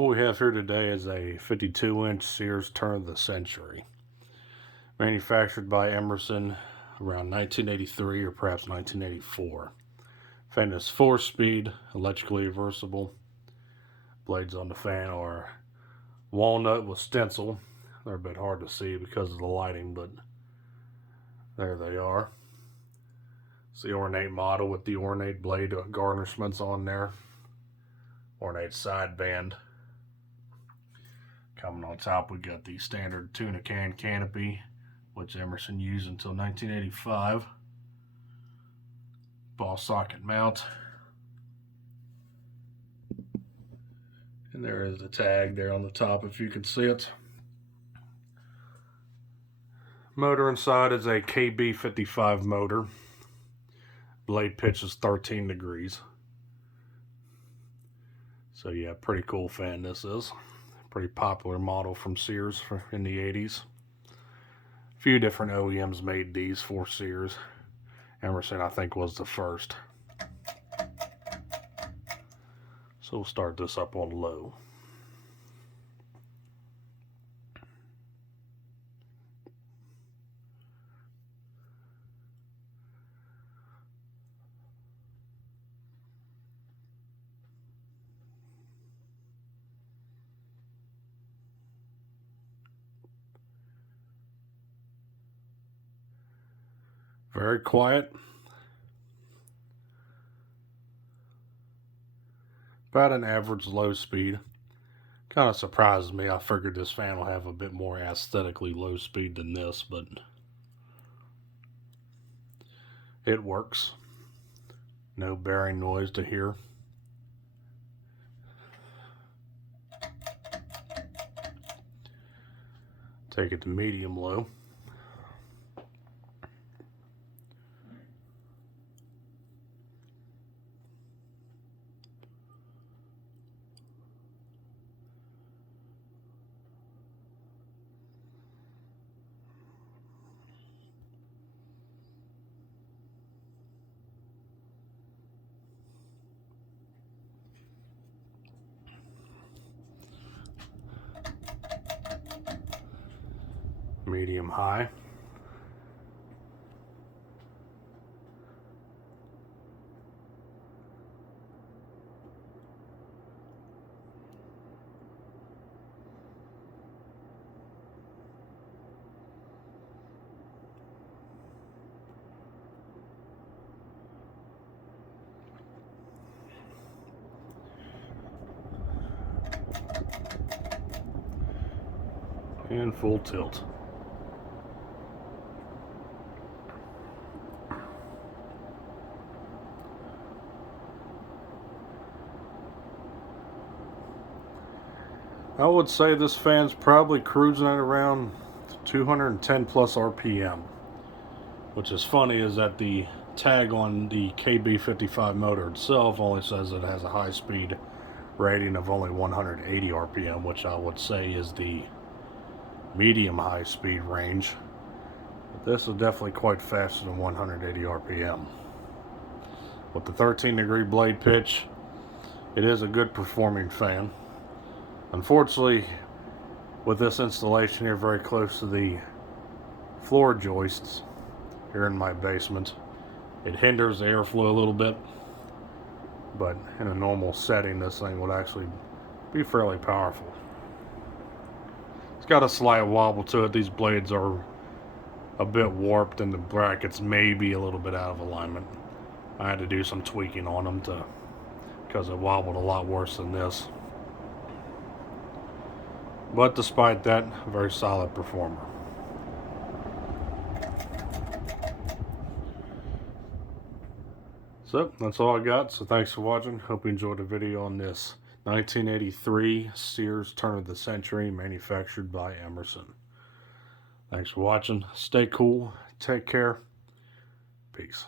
What we have here today is a 52-inch Sears turn of the century, manufactured by Emerson around 1983 or perhaps 1984. Fan is 4-speed, electrically reversible. Blades on the fan are walnut with stencil. They're a bit hard to see because of the lighting, but there they are. It's the ornate model with the ornate blade garnishments on there. Ornate side band. Coming on top, we got the standard tuna can canopy, which Emerson used until 1985. Ball socket mount. And there is the tag there on the top if you can see it. Motor inside is a KB55 motor. Blade pitch is 13 degrees. So yeah, pretty cool fan this is. Pretty popular model from Sears in the 80s. A few different OEMs made these for Sears. Emerson, I think, was the first. So we'll start this up on low. Very quiet. About an average low speed. Kind of surprises me. I figured this fan will have a bit more aesthetically low speed than this, but it works. No bearing noise to hear. Take it to medium low. Medium high. And full tilt. I would say this fan's probably cruising at around 210 plus RPM. Which is funny is that the tag on the KB55 motor itself only says it has a high speed rating of only 180 RPM, which I would say is the medium high speed range. But this is definitely quite faster than 180 RPM. With the 13-degree blade pitch, it is a good performing fan. Unfortunately, with this installation here very close to the floor joists here in my basement, it hinders the airflow a little bit, but in a normal setting this thing would actually be fairly powerful. It's got a slight wobble to it. These blades are a bit warped and the brackets may be a little bit out of alignment. I had to do some tweaking on them because it wobbled a lot worse than this. But despite that, a very solid performer. So that's all I got. So thanks for watching. Hope you enjoyed the video on this 1983 Sears turn of the century, manufactured by Emerson. Thanks for watching. Stay cool. Take care. Peace.